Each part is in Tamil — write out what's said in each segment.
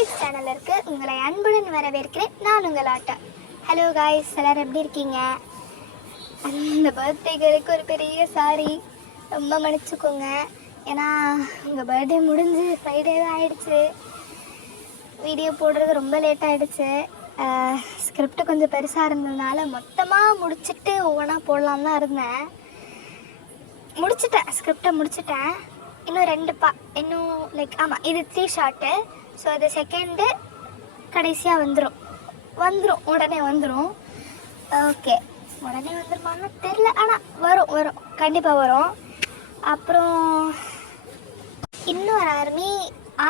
டாபிக்ஸ் சேனலுக்கு உங்களை அன்புடன் வரவேற்கிறேன். நான் உங்கள் ஆட்டா. ஹலோ காய்ஸ், எல்லோரும் எப்படி இருக்கீங்க? அந்த பர்த்டேக்கு ஒரு பெரிய சாரி, ரொம்ப மன்னிச்சுக்கோங்க. ஏன்னா உங்கள் பர்த்டே முடிஞ்சு ஃப்ரைடே தான் ஆகிடுச்சு. வீடியோ போடுறது ரொம்ப லேட் ஆகிடுச்சு. ஸ்கிரிப்ட் கொஞ்சம் பெருசாக இருந்ததுனால மொத்தமாக முடிச்சுட்டு ஒவ்வொன்றா போடலாம் தான் இருந்தேன். முடிச்சிட்டேன், ஸ்கிரிப்டை முடிச்சிட்டேன். இன்னும் இன்னும் ஆமாம், இது 3 ஷார்ட்டு. ஸோ அது செகண்டு கடைசியாக வந்துடும் உடனே வந்துடும். ஓகே, உடனே வந்துருமான்னு தெரில, ஆனால் வரும் கண்டிப்பாக வரும். அப்புறம் இன்னொரு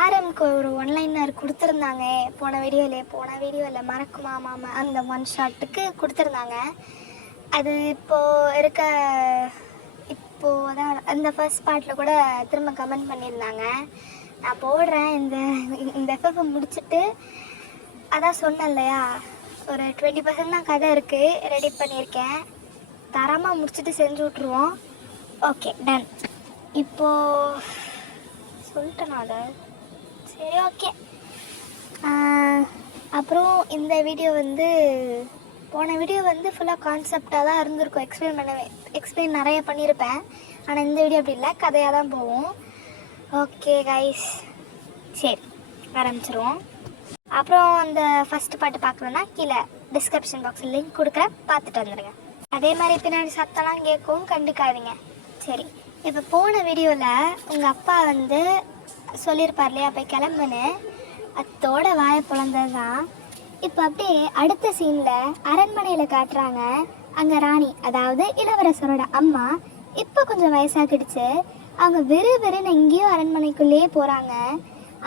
ஆர்எம்க்கு ஒரு ஒன்லைனர் கொடுத்துருந்தாங்க போன வீடியோவில் மறக்குமா மாமா அந்த 1 ஷாட்டுக்கு கொடுத்துருந்தாங்க. அது இப்போது தான் அந்த ஃபர்ஸ்ட் பார்ட்டில் கூட திரும்ப கமெண்ட் பண்ணியிருந்தாங்க. நான் போடுறேன், இந்த எஃப்எஃப் முடிச்சுட்டு அதான் சொன்னேன் இல்லையா, ஒரு 20% தான் கதை இருக்குது, ரெடி பண்ணியிருக்கேன். தரமாக முடிச்சுட்டு செஞ்சு விட்ருவோம். Okay, done. இப்போது சொல்லிட்டேன் நான் அதை. சரி, ஓகே. அப்புறம் இந்த வீடியோ போன வீடியோ ஃபுல்லாக கான்செப்டாக தான் இருந்திருக்கும். எக்ஸ்பிளைன் நிறைய பண்ணியிருப்பேன். ஆனால் இந்த வீடியோ அப்படி இல்லை, கதையாக தான் போகும். ஓகே கைஸ், சரி ஆரம்பிச்சிருவோம். அப்புறம் அந்த ஃபஸ்ட்டு பாட்டு பார்க்கணுன்னா கீழே டிஸ்கிரிப்ஷன் பாக்ஸில் லிங்க் கொடுக்குறேன், பார்த்துட்டு வந்துடுங்க. அதே மாதிரி பின்னாடி சத்தம்லாம் கேட்கும், கண்டுக்காதீங்க. சரி, இப்போ போன வீடியோவில் உங்கள் அப்பா சொல்லியிருப்பார் இல்லையா, போய் கிளம்புன்னு, அத்தோட வாயை பிளந்தது தான். இப்போ அப்படியே அடுத்த சீனில் அரண்மனையில் காட்டுறாங்க. அங்கே ராணி, அதாவது இளவரசரோட அம்மா, இப்போ கொஞ்சம் வயசாகிடுச்சு. அவங்க வெறுன்னு எங்கேயோ அரண்மனைக்குள்ளேயே போகிறாங்க.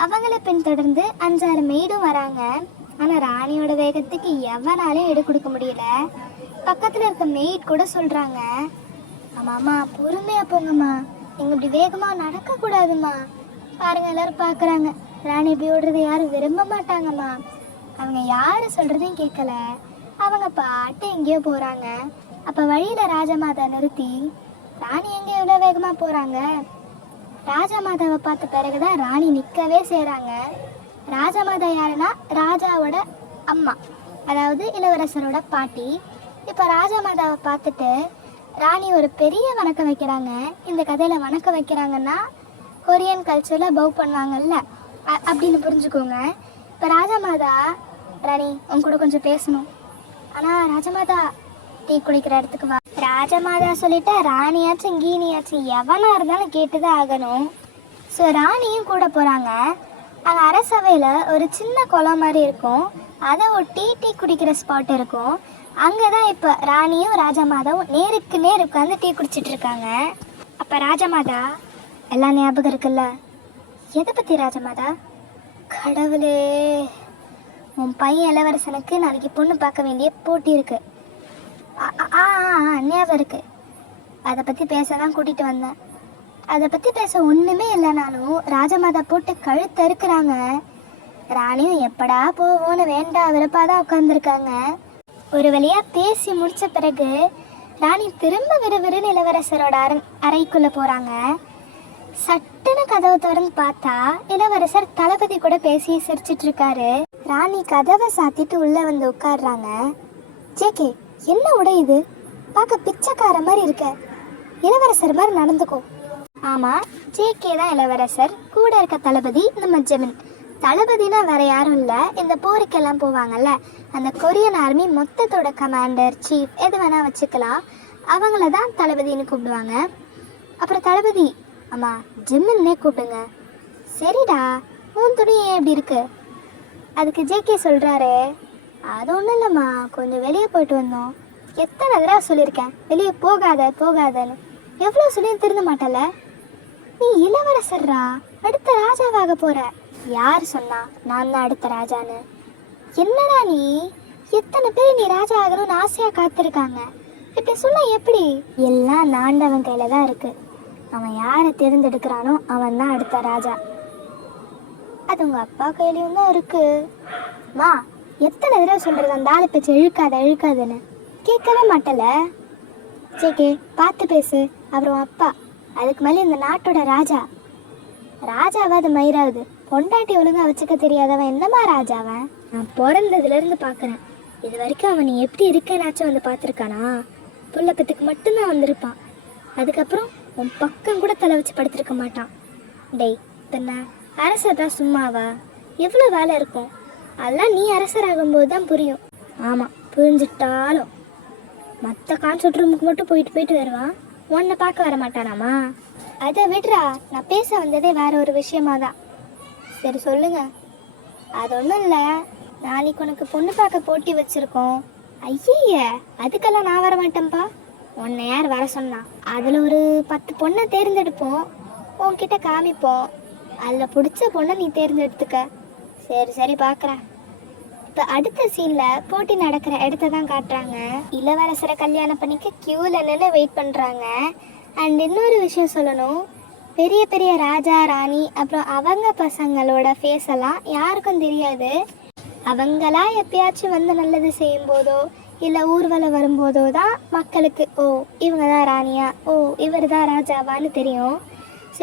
அவங்கள பின்தொடர்ந்து 5-6 மெய்டும் வராங்க. ஆனால் ராணியோட வேகத்துக்கு எவனாலையும் எடு கொடுக்க முடியல. பக்கத்தில் இருக்க மெய்ட் கூட சொல்கிறாங்க, ஆமாம்மா பொறுமையாக போங்கம்மா, நீங்கள் இப்படி வேகமாக நடக்கக்கூடாதும்மா. பாருங்க, எல்லோரும் பார்க்குறாங்க, ராணி இப்படி ஓடுறது யாரும் விரும்ப மாட்டாங்கம்மா. அவங்க யார் சொல்கிறதையும் கேட்கல, அவங்க பாட்டு எங்கேயோ போகிறாங்க. அப்போ வழியில் ராஜமாதா நிறுத்தி, ராணி எங்கே எவ்வளோ வேகமாக போகிறாங்க? ராஜமாதாவை பார்த்த பிறகுதான் ராணி நிற்கவே செய்கிறாங்க. ராஜமாதா யாருன்னா ராஜாவோட அம்மா, அதாவது இளவரசரோட பாட்டி. இப்போ ராஜமாதாவை பார்த்துட்டு ராணி ஒரு பெரிய வணக்கம் வைக்கிறாங்க. இந்த கதையில் வணக்கம் வைக்கிறாங்கன்னா கொரியன் கல்ச்சரில் பவ் பண்ணுவாங்கல்ல, அப்படின்னு புரிஞ்சுக்கோங்க. இப்போ ராஜமாதா, ராணி உங்க கூட கொஞ்சம் பேசணும். ஆனால் ராஜமாதா டீ குடிக்கிற இடத்துக்கு வா. ராஜமாதா சொல்லிட்டு ராணியாச்சும் கீனியாச்சும் எவனாக இருந்தாலும் கேட்டுதான் ஆகணும். ஸோ ராணியும் கூட போகிறாங்க. அங்கே அரசவையில் ஒரு சின்ன குளம் மாதிரி இருக்கும், அதை ஒட்டி டீ குடிக்கிற ஸ்பாட் இருக்கும். அங்கே தான் இப்போ ராணியும் ராஜமாதாவும் நேருக்கு நேர் உட்காந்து டீ குடிச்சிட்டு இருக்காங்க. அப்போ ராஜமாதா, எல்லாம் ஞாபகம் இருக்குல்ல? எதை பற்றி ராஜமாதா? கடவுளே, உன் பையன் இளவரசனுக்கு நாளைக்கு பொண்ணு பார்க்க வேண்டிய போட்டி இருக்கு. ஞாபகம் இருக்கு. அதை பற்றி பேச தான் கூட்டிகிட்டு வந்தேன். அதை பற்றி பேச ஒன்றுமே இல்லைனாலும் ராஜமாதா போட்டு கழுத்து அறுக்கிறாங்க. ராணியும் எப்படா போவோன்னு வேண்டா விருப்பாக தான் உட்காந்துருக்காங்க. ஒரு வழியாக பேசி முடித்த பிறகு ராணி திரும்ப விறுவிறுன்னு இளவரசரோட அறைக்குள்ளே போகிறாங்க. சட்டுன்னு கதவை திறந்து பார்த்தா இளவரசர் தளபதி கூட பேசி சிரிச்சிட்டு இருக்காரு. ராணி கதவை சாத்திட்டு உள்ளே வந்து உட்காடுறாங்க. ஜேகே, என்ன உடை இது? பார்க்க பிச்சைக்கார மாதிரி இருக்க, இளவரசர் மாதிரி நடந்துக்கோ. ஆமாம், ஜேகே தான் இளவரசர், கூட இருக்க தளபதி நம்ம ஜெமின். தளபதினா வேற யாரும் இல்லை, இந்த போருக்கெல்லாம் போவாங்கல்ல, அந்த கொரியன் ஆர்மி மொத்தத்தோட கமாண்டர், சீஃப் எது வேணால் வச்சுக்கலாம். அவங்கள தான் தளபதின்னு கூப்பிடுவாங்க. அப்புறம் தளபதி, ஆமாம் ஜெமின்னே கூப்பிடுங்க. சரிடா, உன் துணி ஏன் எப்படி இருக்கு? அதுக்கு ஜேகே சொல்கிறாரு, அது ஒன்றும் இல்லைம்மா, கொஞ்சம் வெளியே போயிட்டு வந்தோம். எத்தனை தடவை சொல்லியிருக்கேன் வெளியே போகாதன்னு, எவ்வளோ சொல்லியும் திருந்த மாட்டல? நீ இளவரசர்ரா, அடுத்த ராஜாவாக போகிற. யார் சொன்னா நான் தான் அடுத்த ராஜான்னு? என்னடா நீ, எத்தனை பேர் நீ ராஜா ஆகணும்னு ஆசையாக காத்திருக்காங்க, இப்படி சொன்னா எப்படி? எல்லாம் ஆண்டவன் கையில் தான் இருக்குது. அவன் யாரை தேர்ந்தெடுக்கிறானோ அவன் தான் அடுத்த ராஜா. அது உங்கள் அப்பா கையிலையும் தான் இருக்குது. மா, எத்தனை தடவை சொல்கிறது அந்த ஆளை பேச்சு இழுக்காதுன்னு? கேட்கவே மாட்டல. ஜேகே, பார்த்து பேசு. அப்புறம் அப்பா, அதுக்கு மேலே இந்த நாட்டோட ராஜாவாது மயிராகுது, பொண்டாட்டி ஒழுங்கா வச்சுக்க தெரியாதவன் என்னமா ராஜாவன்? நான் பிறந்ததுலேருந்து பார்க்குறேன். இது வரைக்கும் அவன் நீ எப்படி இருக்கேனாச்சும் வந்து பார்த்துருக்கானா? புள்ளப்பத்துக்கு மட்டும்தான் வந்திருப்பான். அதுக்கப்புறம் உன் பக்கம் கூட தலை வச்சு படுத்திருக்க மாட்டான். டேய் பின்ன அரசர் தான் சும்மாவா? எவ்வளோ வேலை இருக்கும். அதெல்லாம் நீ அரசராகும்போது தான் புரியும். ஆமாம், புரிஞ்சுட்டாலும் மற்ற கான்சர்ட் ரூமுக்கு மட்டும் போயிட்டு வருவான். உன்னை பார்க்க வர மாட்டானாமா? அதை விடுறா, நான் பேச வந்ததே வேற ஒரு விஷயமா தான். சரி சொல்லுங்க. அது ஒன்றும் இல்லை, நாளைக்கு உனக்கு பொண்ணு பார்க்க போட்டி வச்சுருக்கோம். ஐய, அதுக்கெல்லாம் நான் வர மாட்டேன்ப்பா. உன்னை யார் வர சொன்னா? அதில் ஒரு 10 பொண்ணை தேர்ந்தெடுப்போம், உன்கிட்ட காமிப்போம். அதில் பிடிச்ச பொண்ணை நீ தேர்ந்தெடுத்துக்க. சரி பார்க்குறேன். இப்போ அடுத்த சீனில் போட்டி நடக்கிற இடத்த தான் காட்டுறாங்க. இளவரசரை கல்யாணம் பண்ணிக்க க்யூவில் நின்று வெயிட் பண்ணுறாங்க. அண்ட் இன்னொரு விஷயம் சொல்லணும், பெரிய பெரிய ராஜா ராணி அப்புறம் அவங்க பசங்களோட ஃபேஸ் எல்லாம் யாருக்கும் தெரியாது. அவங்களா எப்பயாச்சும் வந்து நல்லது செய்யும் போதோ இல்லை ஊர்வலம் வரும்போதோ தான் மக்களுக்கு ஓ இவங்க தான் ராணியா, ஓ இவர் தான் ராஜாவான்னு தெரியும்.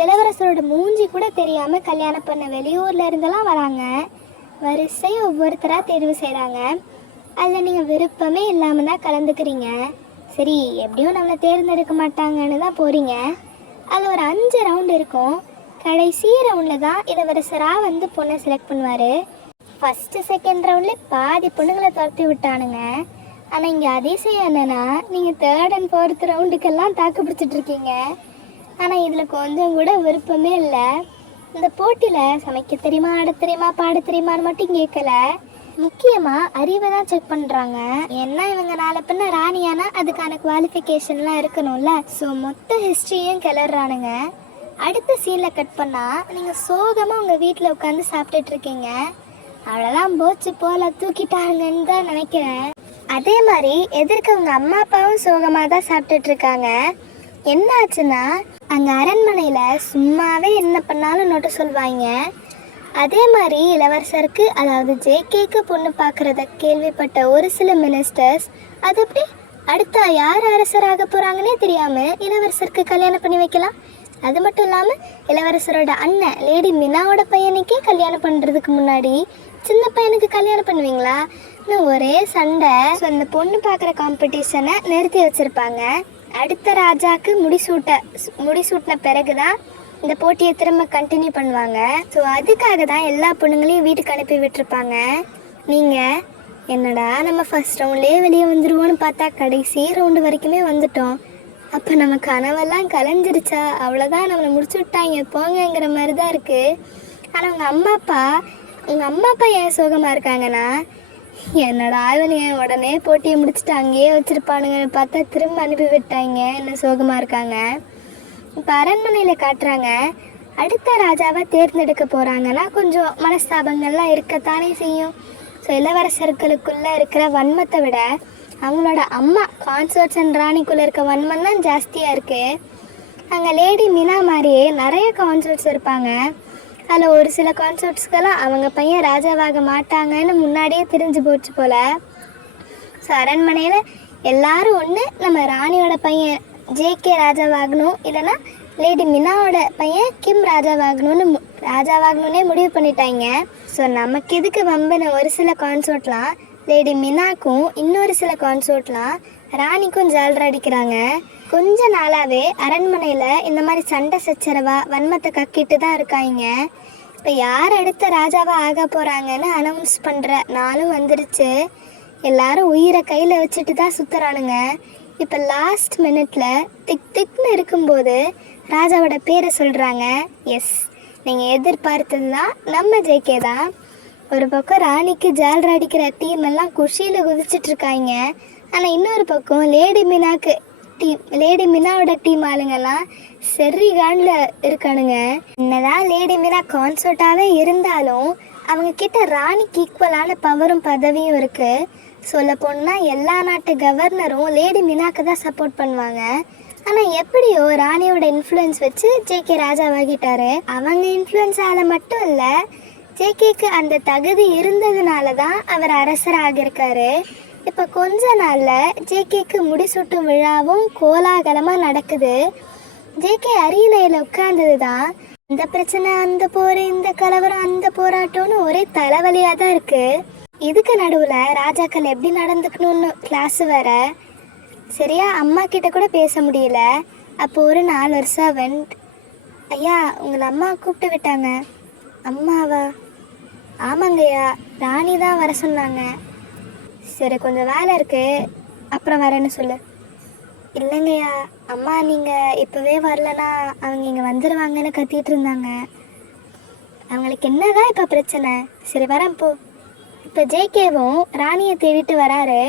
இளவரசரோட மூஞ்சி கூட தெரியாமல் கல்யாணம் பண்ண வெளியூர்ல இருந்தெல்லாம் வராங்க. வரிசையை ஒவ்வொருத்தராக தேர்வு செய்கிறாங்க. அதில் நீங்கள் விருப்பமே இல்லாமல் தான் கலந்துக்கிறீங்க. சரி, எப்படியும் நம்மளை தேர்ந்தெடுக்க மாட்டாங்கன்னு தான் போகிறீங்க. அதில் ஒரு 5 ரவுண்டு இருக்கும். கடைசி ரவுண்டில் தான் இளவரசராக வந்து பொண்ணை செலக்ட் பண்ணுவார். ஃபஸ்ட்டு செகண்ட் ரவுண்ட்லேயே பாதி பொண்ணுங்களை துரத்தி விட்டானுங்க. ஆனால் இங்கே அதிசயம் என்னென்னா, நீங்கள் 3rd and 4th ரவுண்டுக்கெல்லாம் தாக்கு பிடிச்சிட்ருக்கீங்க. ஆனால் இதில் கொஞ்சம் கூட விருப்பமே இல்லை. இந்த போட்டியில் சமைக்க தெரியுமா, ஆட தெரியுமா, பாட தெரியுமான்னு மட்டும் கேட்கல, முக்கியமாக அறிவை தான் செக் பண்ணுறாங்க. ஏன்னா இவங்க நாளை பின்ன ராணியானா அதுக்கான குவாலிஃபிகேஷன்லாம் இருக்கணும்ல. ஸோ மொத்த ஹிஸ்ட்ரியும் கிளறானுங்க. அடுத்த சீனில் கட் பண்ணால் நீங்கள் சோகமாக உங்கள் வீட்டில் உட்காந்து சாப்பிட்டுட்டு இருக்கீங்க. அவ்வளோதான், போச்சு போல தூக்கிட்டாருங்கன்னு தான் நினைக்கிறேன். அதே மாதிரி எதிர்க்க உங்கள் அம்மா அப்பாவும் சோகமாக தான் சாப்பிட்டுட்டு இருக்காங்க. என்ன ஆச்சுன்னா, அங்கே அரண்மனையில் சும்மாவே என்ன பண்ணாலும் நோட்டு சொல்வாங்க. அதே மாதிரி இளவரசருக்கு, அதாவது ஜேகேக்கு பொண்ணு பார்க்குறத கேள்விப்பட்ட ஒரு சில மினிஸ்டர்ஸ், அது எப்படி அடுத்தா யார் அரசராக போகிறாங்கன்னே தெரியாமல் இளவரசருக்கு கல்யாணம் பண்ணி வைக்கலாம். அது மட்டும் இல்லாமல் இளவரசரோட அண்ணன் லேடி மினாவோட பையனுக்கே கல்யாணம் பண்ணுறதுக்கு முன்னாடி சின்ன பையனுக்கு கல்யாணம் பண்ணுவீங்களா? இன்னும் ஒரே சண்டை. ஸோ அந்த பொண்ணு பார்க்குற காம்படிஷனை நிறுத்தி வச்சுருப்பாங்க. அடுத்த ராஜாவுக்கு முடிசூட்டின பிறகு தான் இந்த போட்டியை திரும்ப கண்டினியூ பண்ணுவாங்க. ஸோ அதுக்காக தான் எல்லா பொண்ணுங்களையும் வீட்டுக்கு அனுப்பி விட்டுருப்பாங்க. நீங்கள் என்னடா நம்ம ஃபர்ஸ்ட் ரவுண்ட்லேயே வெளியே வந்துடுவோன்னு பார்த்தா கடைசி ரவுண்டு வரைக்குமே வந்துட்டோம். அப்போ நம்ம கனவெல்லாம் கலைஞ்சிருச்சா, அவ்வளோதான் நம்மளை முடிச்சு விட்டாங்க போங்கங்கிற மாதிரி தான் இருக்குது. ஆனால் உங்கள் அம்மா அப்பா ஏன் சோகமாக இருக்காங்கன்னா, என்னடா இவனுங்க உடனே போட்டியை முடிச்சுட்டு அங்கேயே வச்சுருப்பானுங்கன்னு பார்த்தா திரும்ப அனுப்பி விட்டாங்க, என்ன சோகமாக இருக்காங்க. இப்போ அரண்மனையில் காட்டுறாங்க, அடுத்த ராஜாவை தேர்ந்தெடுக்க போகிறாங்கன்னா கொஞ்சம் மனஸ்தாபங்கள்லாம் இருக்கத்தானே செய்யும். ஸோ இளவரசர்களுக்குள்ளே இருக்கிற வன்மத்தை விட அவங்களோட அம்மா கான்சர்ட்ஸ் அண்ட் ராணிக்குள்ளே இருக்க வன்மம் தான் ஜாஸ்தியாக இருக்குது. அங்கே லேடி மீனா மாதிரியே நிறைய கான்சர்ட்ஸ் இருப்பாங்க. அதில் ஒரு சில கான்சர்ட்ஸ்க்கெல்லாம் அவங்க பையன் ராஜாவாக மாட்டாங்கன்னு முன்னாடியே தெரிஞ்சு போச்சு போல். ஸோ அரண்மனையில் எல்லாரும் ஒன்று நம்ம ராணியோட பையன் ஜேகே ராஜாவாகணும், இல்லைன்னா லேடி மினாவோட பையன் கிம் ராஜாவாகணுன்னே முடிவு பண்ணிட்டாங்க. ஸோ நமக்கு எதுக்கு வம்பன ஒரு சில கான்சர்ட்லாம் லேடி மினாக்கும் இன்னொரு சில கான்சர்ட்லாம் ராணிக்கும் ஜால்ரா அடிக்கிறாங்க. கொஞ்ச நாளாகவே அரண்மனையில் இந்த மாதிரி சண்டை சச்சரவா வன்மத்தை கக்கிட்டு தான் இருக்காங்க. இப்போ யார் அடுத்த ராஜாவாக ஆக போகிறாங்கன்னு அனௌன்ஸ் பண்ணுற நாளும் வந்துருச்சு. எல்லாரும் உயிரை கையில் வச்சுட்டு தான் சுற்றுறானுங்க. இப்போ லாஸ்ட் மினிட்டில் திக்னு இருக்கும்போது ராஜாவோட பேரை சொல்கிறாங்க. எஸ், நீங்கள் எதிர்பார்த்தது தான், நம்ம ஜேகே தான். ஒரு பக்கம் ராணிக்கு ஜால்ரா அடிக்கிற டீம் எல்லாம் குஷியில் குதிச்சிட்ருக்காங்க. ஆனால் இன்னொரு பக்கம் லேடி மினாவோட டீம் ஆளுங்கெல்லாம் சரி காண்டில் இருக்கானுங்க. என்னதான் லேடி மினா கான்சர்ட்டாகவே இருந்தாலும் அவங்க கிட்ட ராணிக்கு ஈக்குவலான பவரும் பதவியும் இருக்குது. சொல்ல போனால் எல்லா நாட்டு கவர்னரும் லேடி மினாக்கு தான் சப்போர்ட் பண்ணுவாங்க. ஆனால் எப்படியோ ராணியோட இன்ஃப்ளூயன்ஸ் வச்சு ஜேகே ராஜாவாகிட்டாரு. அவங்க இன்ஃப்ளூயன்ஸால் மட்டும் இல்லை, ஜேகேக்கு அந்த தகுதி இருந்ததுனால தான் அவர் அரசராக இருக்காரு. இப்போ கொஞ்ச நாளில் ஜேகேக்கு முடிசூட்டும் விழாவும் கோலாகலமாக நடக்குது. ஜேகே அரியணையில் உட்கார்ந்தது தான் இந்த பிரச்சனை அந்த போர் இந்த கலவரம் அந்த போராட்டம்னு ஒரே தலைவலியாக தான் இருக்குது. இதுக்கு நடுவில் ராஜாக்கள் எப்படி நடந்துக்கணும்னு கிளாஸ் வேற. சரியா அம்மா கிட்ட கூட பேச முடியல. அப்போ ஒரு நாள் ஒரு சர்வெண்ட், ஐயா உங்களை அம்மா கூப்பிட்டு விட்டாங்க. அம்மாவா? ஆமாங்கய்யா, ராணி தான் வர சொன்னாங்க. சரி கொஞ்சம் வேலை இருக்குது, அப்புறம் வரேன்னு சொல்லு. இல்லைங்கய்யா அம்மா, நீங்கள் இப்போவே வரலன்னா அவங்க இங்கே வந்துடுவாங்கன்னு கத்திட்டு இருந்தாங்க. அவங்களுக்கு என்னதான் இப்போ பிரச்சனை? சரி வரேன் போ. இப்போ ஜேகேவும் ராணியை தேடிட்டு வராரு.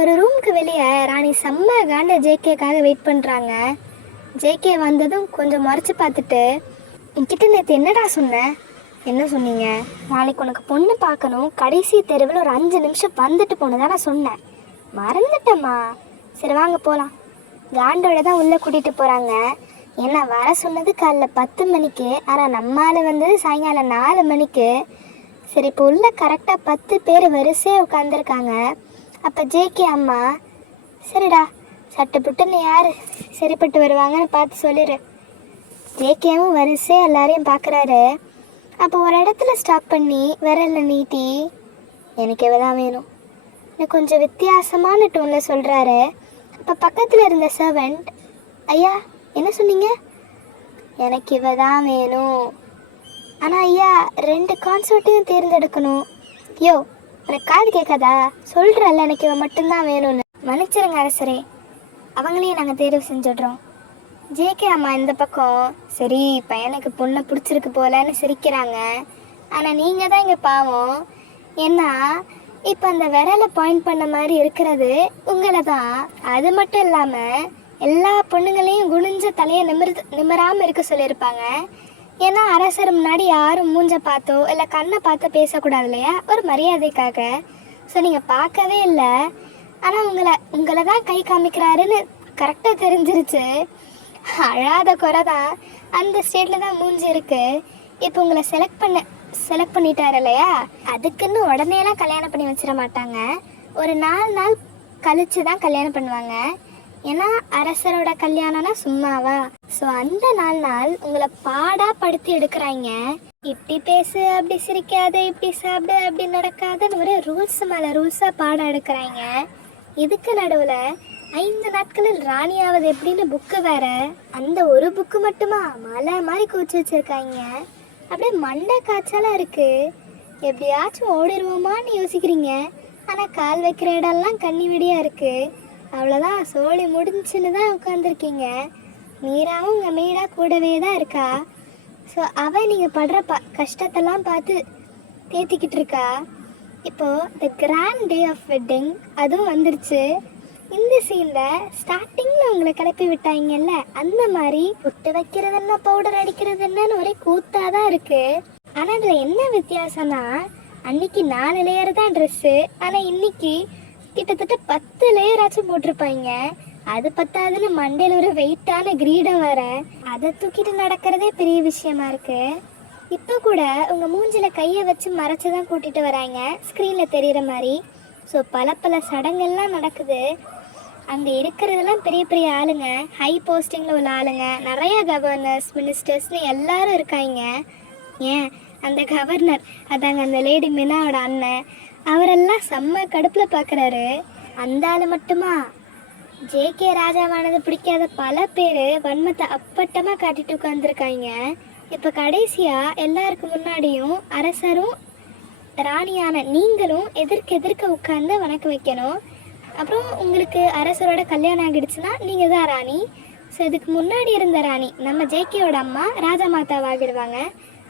ஒரு ரூமுக்கு வெளியே ராணி செம்ம காண்ட ஜேகேக்காக வெயிட் பண்ணுறாங்க. ஜேகே வந்ததும் கொஞ்சம் முறைச்சி பார்த்துட்டு, என்கிட்ட நேற்று என்னடா சொன்னேன்? என்ன சொன்னீங்க? நாளைக்கு உனக்கு பொண்ணு பார்க்கணும், கடைசி தெருவில் ஒரு 5 நிமிஷம் வந்துட்டு போனதான் நான் சொன்னேன். மறந்துட்டேம்மா. சரி வாங்க போகலாம். காண்டோட தான் உள்ளே கூட்டிகிட்டு போகிறாங்க. ஏன்னா வர சொன்னது காலைல 10 மணிக்கு, ஆனால் நம்மால் வந்தது சாயங்காலம் 4 மணிக்கு. சரி இப்போ உள்ள கரெக்டாக 10 பேர் வரிசையாக உட்காந்துருக்காங்க. அப்போ ஜேகே அம்மா, சரிடா சட்டு புட்டுன்னு யார் சரிப்பட்டு வருவாங்கன்னு பார்த்து சொல்லிடு. ஜேகேவும் வரிசையாக எல்லாரையும் பார்க்குறாரு. அப்போ ஒரு இடத்துல ஸ்டாப் பண்ணி விரல்ல நீட்டி, எனக்கு இவ தான் வேணும் இன்னும் கொஞ்சம் வித்தியாசமான டோனில் சொல்கிறாரு. அப்போ பக்கத்தில் இருந்த சர்வெண்ட், ஐயா என்ன சொன்னீங்க? எனக்கு இவ தான் வேணும். ஆனால் ஐயா 2 கான்சர்ட்டையும் தேர்ந்தெடுக்கணும். யோ உனக்கு காது கேட்காதா? சொல்கிறல்ல எனக்கு இவ மட்டும்தான் வேணும்னு. மன்னிச்சிருங்க அரசரே, அவங்களையும் நாங்கள் தேர்வு செஞ்சிடுறோம். ஜேகே அம்மா இந்த பக்கம், சரி பையனுக்கு பொண்ணை பிடிச்சிருக்கு போலன்னு சிரிக்கிறாங்க. ஆனால் நீங்கள் தான் இங்கே பாவம். ஏன்னா இப்போ அந்த விரலை பாயிண்ட் பண்ண மாதிரி இருக்கிறது உங்களை தான். அது மட்டும் இல்லாமல் எல்லா பொண்ணுங்களையும் குனிஞ்ச தலையை நிமிராமல் இருக்க சொல்லியிருப்பாங்க. ஏன்னா அரசர் முன்னாடி யாரும் மூஞ்ச பார்த்தோ இல்லை கண்ணை பார்த்து பேசக்கூடாது இல்லையா, ஒரு மரியாதைக்காக. ஸோ நீங்கள் பார்க்கவே இல்லை, ஆனால் உங்களை தான் கை காமிக்கிறாருன்னு கரெக்டாக தெரிஞ்சிருச்சு. அழாத குறை தான், அந்த ஸ்டேட்டில் தான் மூஞ்சி இருக்குது. இப்போ உங்களை செலக்ட் பண்ணிட்டாரு இல்லையா, அதுக்குன்னு உடனேலாம் கல்யாணம் பண்ணி வச்சிட மாட்டாங்க. ஒரு 4 நாள் கழித்து தான் கல்யாணம் பண்ணுவாங்க. ஏன்னா அரசரோட கல்யாணம்னா சும்மாவா? ஸோ அந்த 4 நாள் உங்களை பாடா படுத்தி எடுக்கிறாங்க. இப்படி பேசு, அப்படி சிரிக்காது, இப்படி சாப்பிடு, அப்படி நடக்காதுன்னு ஒரு ரூல்ஸ் மேலே ரூல்ஸாக பாடம் எடுக்கிறாங்க. இதுக்கு நடுவில் 5 நாட்களில் ராணியாவது எப்படின்னு புக்கு வேற. அந்த ஒரு புக்கு மட்டுமா மலை மாதிரி கூச்சி வச்சிருக்காங்க. அப்படியே மண்டை காய்ச்சலாக இருக்குது. எப்படியாச்சும் ஓடிடுவோமான்னு யோசிக்கிறீங்க. ஆனால் கால் வைக்கிற இடம்லாம் கண்ணி வெடியாக இருக்குது. அவ்வளோதான், சோழி முடிஞ்சுன்னு தான் உட்காந்துருக்கீங்க. மீராவும் உங்கள் மீரா கூடவே தான் இருக்கா. ஸோ அவள் நீங்கள் படுற கஷ்டத்தெல்லாம் பார்த்து தேத்திக்கிட்டு இருக்கா. இப்போது த கிராண்ட் டே ஆஃப் வெட்டிங் அதுவும் வந்துருச்சு. இந்த சீனில் ஸ்டார்டிங்கில் உங்களை கிளப்பி விட்டாங்கல்ல, அந்த மாதிரி புட்டு வைக்கிறது என்ன, பவுடர் அடிக்கிறது என்னன்னு ஒரே கூத்தாக தான் இருக்குது. ஆனால் இதில் என்ன வித்தியாசம்னா, அன்னைக்கு 4 லேயர் தான் ட்ரெஸ்ஸு, ஆனால் இன்னைக்கு கிட்டத்தட்ட 10 லேயராச்சும் போட்டிருப்பாங்க. அது பத்தாதுன்னு மண்டையில் ஒரு வெயிட்டான கிரீடம் வேற, அதை தூக்கிட்டு நடக்கிறதே பெரிய விஷயமா இருக்குது. இப்போ கூட உங்கள் மூஞ்சில் கையை வச்சு மறைச்சி தான் கூட்டிகிட்டு வராங்க, ஸ்க்ரீனில் தெரிகிற மாதிரி. ஸோ பல சடங்கெல்லாம் நடக்குது. அங்கே இருக்கிறதெல்லாம் பெரிய பெரிய ஆளுங்க, ஹை போஸ்டிங்கில் உள்ள ஆளுங்க, நிறைய கவர்னர்ஸ் மினிஸ்டர்ஸ்னு எல்லாரும் இருக்காங்க. ஏன் அந்த கவர்னர், அதாங்க அந்த லேடி மீனாவோட அண்ணன், அவரெல்லாம் செம்ம கடுப்பில் பார்க்குறாரு. அந்த ஆள் மட்டுமா, ஜேகே ராஜாவானது பிடிக்காத பல பேர் வன்மத்தை அப்பட்டமாக காட்டிட்டு உட்காந்துருக்காங்க. இப்போ கடைசியாக எல்லாருக்கும் முன்னாடியும் அரசரும் ராணியான நீங்களும் எதிர்க்க உட்காந்து வணக்கம் வைக்கணும். அப்புறம் உங்களுக்கு அரசரோட கல்யாணம் ஆகிடுச்சுன்னா நீங்கள் தான் ராணி. ஸோ இதுக்கு முன்னாடி இருந்த ராணி நம்ம ஜேகேயோட அம்மா ராஜா மாதாவாகிடுவாங்க.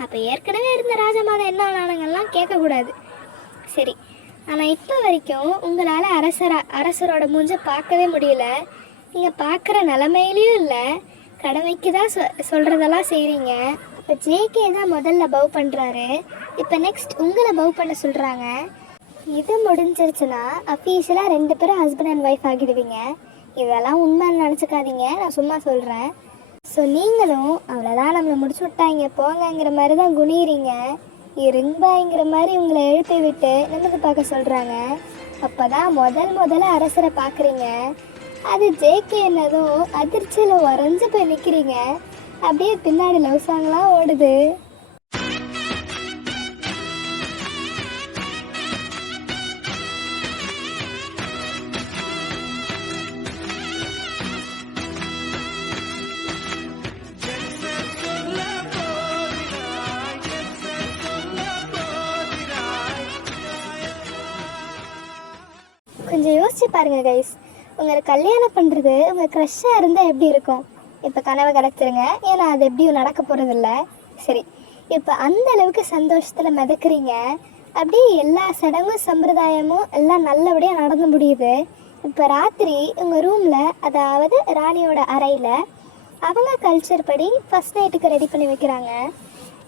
அப்போ ஏற்கனவே இருந்த ராஜா மாதா என்ன ஆனாங்கலாம் கேட்கக்கூடாது. சரி, ஆனால் இப்போ வரைக்கும் உங்களால் அரசரோட மூஞ்சை பார்க்கவே முடியல. நீங்கள் பார்க்குற நிலமையிலையும் இல்லை, கடமைக்கு தான் சொல்கிறதெல்லாம் செய்கிறீங்க. இப்போ ஜேகே தான் முதல்ல பவ் பண்ணுறாரு. இப்போ நெக்ஸ்ட் உங்களை பவ் பண்ண சொல்கிறாங்க. இது முடிஞ்சிருச்சுன்னா அஃபீஷியலாக 2 பேரும் ஹஸ்பண்ட் அண்ட் ஒய்ஃப் ஆகிடுவீங்க. இதெல்லாம் உண்மைன்னு நினச்சிக்காதீங்க, நான் சும்மா சொல்கிறேன். ஸோ நீங்களும் அவ்வளோதான் நம்மளை முடிச்சு விட்டாங்க போங்கங்கிற மாதிரி தான் குனிறீங்க. இரும்பாய்ங்கிற மாதிரி உங்களை எழுப்பி விட்டு நிமிர்ந்து பார்க்க சொல்கிறாங்க. அப்போ தான் முதல்ல அரசரை பார்க்குறீங்க. அது ஜேகே என்னதும் அதிர்ச்சியில் உறைஞ்சு போய் நிற்கிறீங்க. அப்படியே பின்னாடி லவ் சாங்லாம் ஓடுது. கொஞ்சம் யோசிச்சு பாருங்க கைஸ், உங்களை கல்யாணம் பண்ணுறது உங்கள் க்ரஷ்ஷாக இருந்தால் எப்படி இருக்கும்? இப்போ கனவை கிடச்சிருங்க, ஏன்னா அது எப்படியும் நடக்க போகிறதில்ல. சரி, இப்போ அந்த அளவுக்கு சந்தோஷத்தில் மிதக்குறீங்க. அப்படியே எல்லா சடங்கும் சம்பிரதாயமும் எல்லாம் நல்லபடியாக நடந்து முடியுது. இப்போ ராத்திரி உங்கள் ரூமில், அதாவது ராணியோட அறையில் அவங்க கல்ச்சர் படி ஃபஸ்ட் நைட்டுக்கு ரெடி பண்ணி வைக்கிறாங்க.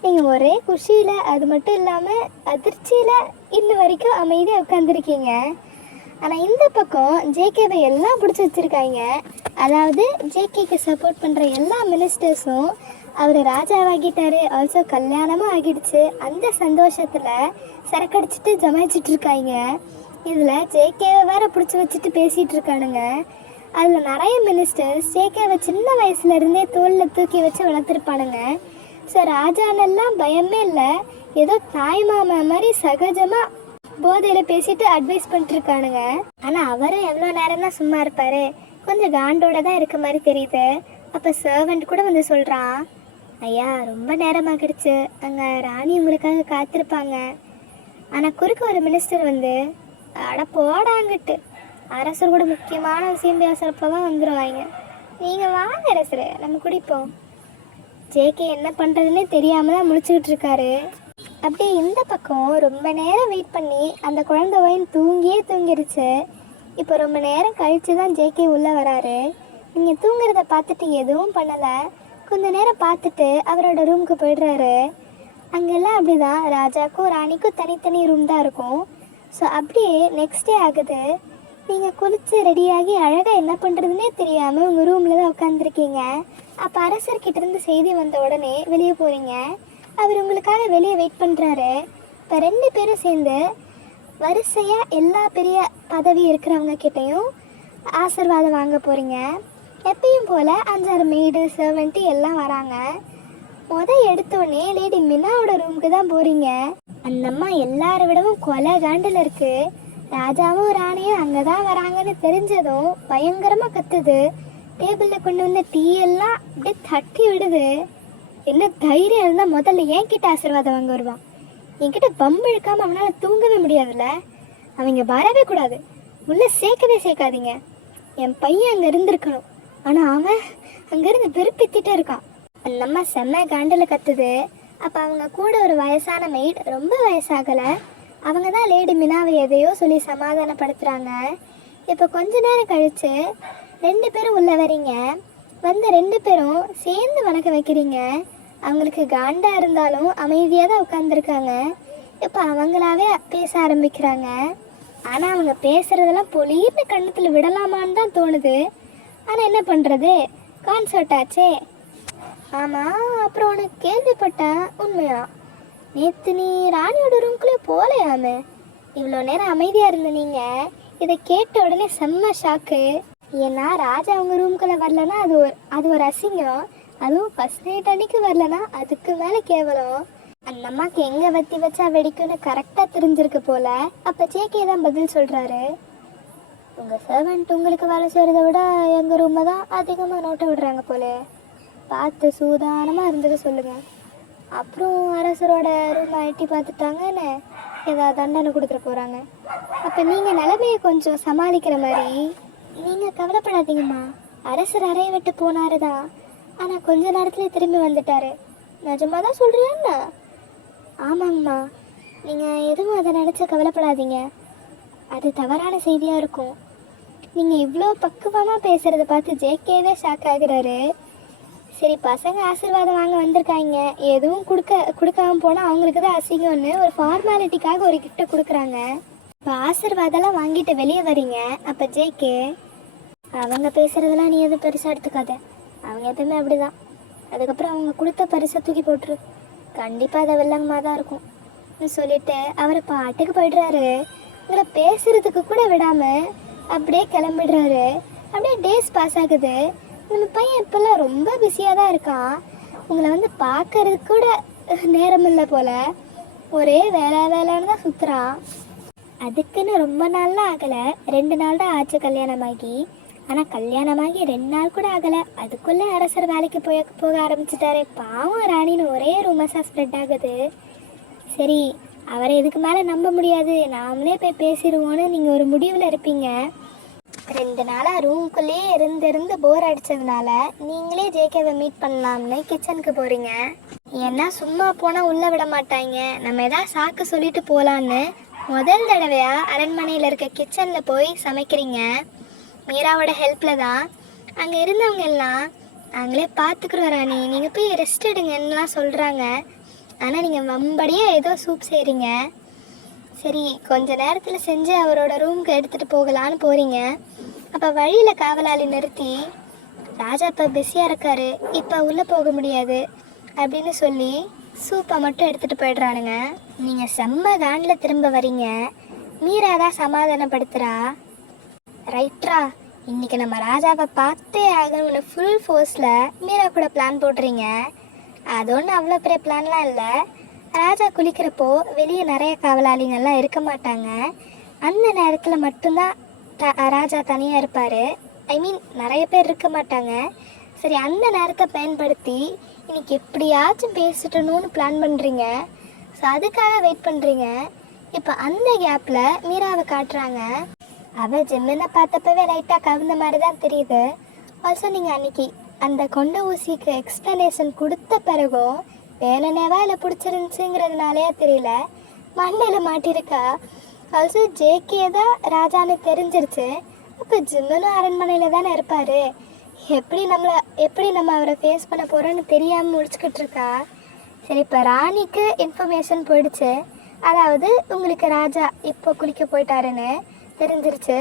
நீங்கள் ஒரே குஷியில், அது மட்டும் இல்லாமல் அதிர்ச்சியில் இன்னும் வரைக்கும் அமைதியாக உட்காந்துருக்கீங்க. ஆனால் இந்த பக்கம் ஜேகேவை எல்லாம் பிடிச்சி வச்சுருக்காங்க. அதாவது ஜேகேக்கு சப்போர்ட் பண்ணுற எல்லா மினிஸ்டர்ஸும் அவர் ராஜாவாகிட்டாரு, ஆல்சோ கல்யாணமும் ஆகிடுச்சு. அந்த சந்தோஷத்தில் சரக்கடிச்சிட்டு ஜமாய்ச்சிட்டு இருக்காங்க. இதில் ஜேகேவை வேற பிடிச்சி வச்சுட்டு பேசிகிட்டு இருக்கானுங்க. அதில் நிறைய மினிஸ்டர்ஸ் ஜேகேவை சின்ன வயசுலேருந்தே தோளில் தூக்கி வச்சு வளர்த்துருப்பானுங்க. ஸோ ராஜானெல்லாம் பயமே இல்லை, ஏதோ தாய் மாமா மாதிரி சகஜமாக போதையில் பேசிட்டு அட்வைஸ் பண்ணிட்டுருக்கானுங்க. ஆனால் அவரும் எவ்வளோ நேரம் தான் சும்மா இருப்பார், கொஞ்சம் காண்டோட தான் இருக்க மாதிரி தெரியுது. அப்போ சர்வெண்ட் கூட வந்து சொல்கிறான், ஐயா ரொம்ப நேரமாகிடுச்சு, அங்கே ராணி உங்களுக்காக காத்திருப்பாங்க. ஆனால் குறுக்க ஒரு மினிஸ்டர் வந்து, அட போடாங்கிட்டு, அரசர் கூட முக்கியமான விஷயம் பேசுகிறப்ப தான் வந்துடுவாங்க, நீங்கள் வாங்க அரசர் நம்ம குடிப்போம். ஜேகே என்ன பண்ணுறதுன்னே தெரியாமல் தான் முழிச்சுக்கிட்டு இருக்காரு. அப்படியே இந்த பக்கம் ரொம்ப நேரம் வெயிட் பண்ணி அந்த குழந்தை ஒயின் தூங்கியே தூங்கிருச்சு. இப்போ ரொம்ப நேரம் கழித்து தான் ஜேகே உள்ளே வராரு. நீங்கள் தூங்குறத பார்த்துட்டு எதுவும் பண்ணலை, கொஞ்ச நேரம் பார்த்துட்டு அவரோட ரூமுக்கு போய்டுறாரு. அங்கெல்லாம் அப்படி தான், ராஜாக்கும் ராணிக்கும் தனித்தனி ரூம் தான் இருக்கும். ஸோ அப்படியே நெக்ஸ்ட் டே ஆகுது. நீங்கள் குளித்து ரெடியாகி அழகாக என்ன பண்ணுறதுனே தெரியாமல் உங்கள் ரூமில் தான் உட்காந்துருக்கீங்க. அப்போ அரசர்கிட்டேருந்து செய்தி வந்த உடனே வெளியே போகிறீங்க. அவர் உங்களுக்காக வெளியே வெயிட் பண்ணுறாரு. இப்போ 2 பேரும் சேர்ந்து வரிசையாக எல்லா பெரிய பதவி இருக்கிறவங்க கிட்டேயும் ஆசீர்வாதம் வாங்க போகிறீங்க. எப்பயும் போல் 5-6 மெய்டு சர்வெண்ட்டு எல்லாம் வராங்க. எடுத்தோடனே லேடி மினாவோட ரூமுக்கு தான் போகிறீங்க. அந்த அம்மா எல்லாரை விடவும் கொலை காண்டில் இருக்குது. ராஜாவும் ராணியும் அங்கே தான் வராங்கன்னு தெரிஞ்சதும் பயங்கரமாக கத்துது. டேபிளில் கொண்டு வந்த டீ எல்லாம் அப்படியே தட்டி விடுது. என்ன தைரியம் இருந்தால் முதல்ல என்கிட்ட ஆசீர்வாதம் வாங்க வருவான். என்கிட்ட பம்பு இழுக்காமல் அவனால் தூங்கவே முடியாதுல்ல. அவங்க வரவே கூடாது, உள்ளே சேர்க்காதீங்க. என் பையன் அங்கே இருந்திருக்கணும், ஆனால் அவன் அங்கேருந்து வெறுப்பித்திட்டே இருக்கான். அந்த அம்மா செம்ம காண்டில் கத்துது. அப்போ அவங்க கூட ஒரு வயசான மெய்ட், ரொம்ப வயசாகலை, அவங்க தான் லேடி மினாவை எதையோ சொல்லி சமாதானப்படுத்துகிறாங்க. இப்போ கொஞ்ச நேரம் கழித்து 2 பேரும் உள்ளே வரீங்க. வந்து 2 பேரும் சேர்ந்து வணக்கம் வைக்கிறீங்க. அவங்களுக்கு காண்டா இருந்தாலும் அமைதியாக தான் உட்காந்துருக்காங்க. இப்போ அவங்களாவே பேச ஆரம்பிக்கிறாங்க. ஆனால் அவங்க பேசுகிறதெல்லாம் பொலிர்னு கண்ணத்தில் விடலாமான்னு தான் தோணுது. ஆனால் என்ன பண்ணுறது, கான்சர்ட் ஆச்சே. ஆமாம், அப்புறம் உனக்கு கேள்விப்பட்டேன், உண்மையா நேற்று நீ ராணியோட ரூம்குள்ளே போகலையாமே? இவ்வளோ நேரம் அமைதியாக இருந்த நீங்கள் இதை கேட்ட உடனே செம்ம ஷாக்கு. ஏன்னா ராஜா அவங்க ரூம்குள்ளே வரலன்னா அது ஒரு அசிங்கம். அதுவும் ஃபஸ்ட் நைட் அன்னைக்கு வரலன்னா அதுக்கு மேலே கேவலம். அந்த அம்மாவுக்கு எங்கே வத்தி வச்சா வெடிக்கும்னு கரெக்டாக தெரிஞ்சிருக்கு போல. அப்போ ஜேகே தான் பதில் சொல்கிறாரு, உங்கள் சர்வெண்ட் உங்களுக்கு வேலை செய்கிறத விட எங்கள் ரூமை தான் அதிகமாக நோட்டை விடுறாங்க போல, பார்த்து சூதானமாக இருந்துக்க சொல்லுங்கள். அப்புறம் அரசரோட ரூமை எட்டி பார்த்துட்டாங்கன்னு ஏதாவது தண்டனை கொடுத்துட்டு போகிறாங்க. அப்போ நீங்கள் நிலைமையை கொஞ்சம் சமாளிக்கிற மாதிரி. நீங்கள் கவலைப்படாதீங்கம்மா, அரசர் அறையை விட்டு போனாரு தான், ஆனால் கொஞ்ச நேரத்தில் திரும்பி வந்துட்டார். நிஜமாக தான் சொல்கிறீங்கண்ணா? ஆமாங்கம்மா, நீங்கள் எதுவும் அதை நினச்சி கவலைப்படாதீங்க, அது தவறான செய்தியாக இருக்கும். நீங்கள் இவ்வளோ பக்குவமாக பேசுகிறத பார்த்து ஜேகேவே ஷாக் ஆகுறாரு. சரி, பசங்க ஆசீர்வாதம் வாங்க வந்திருக்காங்க, எதுவும் கொடுக்காம போனால் அவங்களுக்கு தான் அசிங்கம்னு ஒரு ஃபார்மாலிட்டிக்காக ஒரு கிஃப்ட்டை கொடுக்குறாங்க. இப்போ ஆசீர்வாதம்லாம் வாங்கிட்டு வெளியே வரீங்க. அப்போ ஜேகே, அவங்க பேசுகிறதெல்லாம் நீ எதுவும் பெருசாக எடுத்துக்காத, அவங்க எப்பவுமே அப்படி தான். அதுக்கப்புறம் அவங்க கொடுத்த பரிசை தூக்கி போட்டுரு, கண்டிப்பாக அதை வெள்ளங்கமாக தான் இருக்கும் சொல்லிட்டு அவர் பாட்டுக்கு போய்ட்றாரு. உங்களை பேசுகிறதுக்கு கூட விடாமல் அப்படியே கிளம்பிடுறாரு. அப்படியே டேஸ் பாஸ் ஆகுது. நம்ம பையன் இப்போல்லாம் ரொம்ப பிஸியாக தான் இருக்கான். உங்களை வந்து பார்க்கறதுக்கு கூட நேரம் இல்லை போல், ஒரே வேலை வேலைன்னு தான் சுற்றுறான். அதுக்குன்னு ரொம்ப நாள்லாம் ஆகலை, 2 நாள் தான் ஆச்சு கல்யாணமாகி. ஆனால் கல்யாணமாகி 2 நாள் கூட ஆகலை, அதுக்குள்ளே அரசர் வேலைக்கு போக ஆரம்பிச்சிட்டாரு. பாவம் ராணின்னு ஒரே ரூமர்ஸாக ஸ்ப்ரெட் ஆகுது. சரி, அவரை இதுக்கு மேலே நம்ப முடியாது, நாமளே போய் பேசிடுவோன்னு நீங்கள் ஒரு முடிவில் இருப்பீங்க. 2 நாளாக ரூம்குள்ளேயே இருந்து போர் அடித்ததுனால நீங்களே ஜேகேவை மீட் பண்ணலாம்னு கிச்சனுக்கு போகிறீங்க. ஏன்னா சும்மா போனால் உள்ளே விட மாட்டாங்க, நம்ம எதாவது சாக்கு சொல்லிட்டு போகலான்னு முதல் தடவையாக அரண்மனையில் இருக்க கிச்சனில் போய் சமைக்கிறீங்க. மீராவோட ஹெல்ப்பில் தான். அங்கே இருந்தவங்க எல்லாம் நாங்களே பார்த்துக்குறோம் ராணி, நீங்கள் போய் ரெஸ்ட் எடுங்கன்னுலாம் சொல்கிறாங்க. ஆனால் நீங்கள் வம்படியாக ஏதோ சூப் செய்கிறீங்க. சரி, கொஞ்ச நேரத்தில் செஞ்சு அவரோட ரூமுக்கு எடுத்துகிட்டு போகலான்னு போகிறீங்க. அப்போ வழியில் காவலாளி நிறுத்தி, ராஜா இப்போ பிஸியாக இருக்காரு, இப்போ உள்ளே போக முடியாது அப்படின்னு சொல்லி சூப்பை மட்டும் எடுத்துகிட்டு போயிடுறானுங்க. நீங்கள் செம்ம காண்டில் திரும்ப வரீங்க. மீரா தான் சமாதானப்படுத்துகிறா. ரைட்ரா, இன்றைக்கி நம்ம ராஜாவை பார்த்தே ஆகணும்னு ஃபுல் ஃபோர்ஸில் மீரா கூட பிளான் போடுறீங்க. அது ஒன்றும் அவ்வளோ பெரிய பிளான்லாம் இல்லை. ராஜா குளிக்கிறப்போ வெளியே நிறைய காவலாளிங்கள்லாம் இருக்க மாட்டாங்க. அந்த நேரத்தில் மட்டும்தான் ராஜா தனியாக இருப்பார். ஐ மீன் நிறைய பேர் இருக்க மாட்டாங்க. சரி, அந்த நேரத்தை பயன்படுத்தி இன்னைக்கு எப்படியாச்சும் பேசிட்டணும்னு பிளான் பண்ணுறீங்க. ஸோ அதுக்காக வெயிட் பண்ணுறீங்க. இப்போ அந்த கேப்பில் மீராவை காட்டுறாங்க. அவள் ஜிம்மினை பார்த்தப்பவே லைட்டாக கவிழ்ந்த மாதிரி தான் தெரியுது. ஆல்சோ நீங்கள் அன்னைக்கு அந்த கொண்ட ஊசிக்கு எக்ஸ்ப்ளனேஷன் கொடுத்த பிறகும் வேணுனேவா இல்லை பிடிச்சிருந்துச்சுங்கிறதுனாலேயே தெரியல, மண்டையில் மாட்டிருக்கா. ஆல்சோ ஜேகே தான் ராஜான்னு தெரிஞ்சிருச்சு. அப்போ ஜிம்மனும் அரண்மனையில் தானே இருப்பார். எப்படி நம்ம அவரை ஃபேஸ் பண்ண போகிறோன்னு தெரியாமல் முடிச்சுக்கிட்டு இருக்கா. சரி, இப்போ ராணிக்கு இன்ஃபர்மேஷன் போயிடுச்சு. அதாவது உங்களுக்கு ராஜா இப்போ குளிக்க போயிட்டாருன்னு தெரிஞ்சிருச்சு.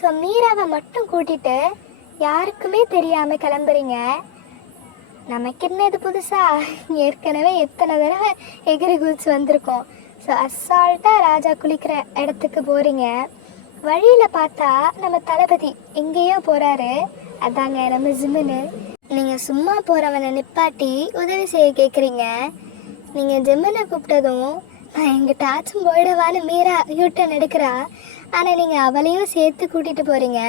ஸோ மீராவை மட்டும் கூட்டிகிட்டு யாருக்குமே தெரியாமல் கிளம்புறீங்க. நமக்கு என்ன இது புதுசா, ஏற்கனவே எத்தனை தடவை எகிரி குதிச்சு வந்திருக்கோம். ஸோ அசால்ட்டாக ராஜா குளிக்கிற இடத்துக்கு போகிறீங்க. வழியில் பார்த்தா நம்ம தளபதி எங்கேயோ போகிறாரு. அதாங்க நம்ம ஜிம்முன்னு. நீங்கள் சும்மா போகிறவனை நிப்பாட்டி உதவி செய்ய கேட்குறீங்க. நீங்கள் ஜிம்முனை கூப்பிட்டதும் நான் எங்கிட்ட ஆச்சும் போயிடவான்னு மீரா யூட்டன் எடுக்கிறா. ஆனால் நீங்கள் அவளையும் சேர்த்து கூட்டிகிட்டு போகிறீங்க.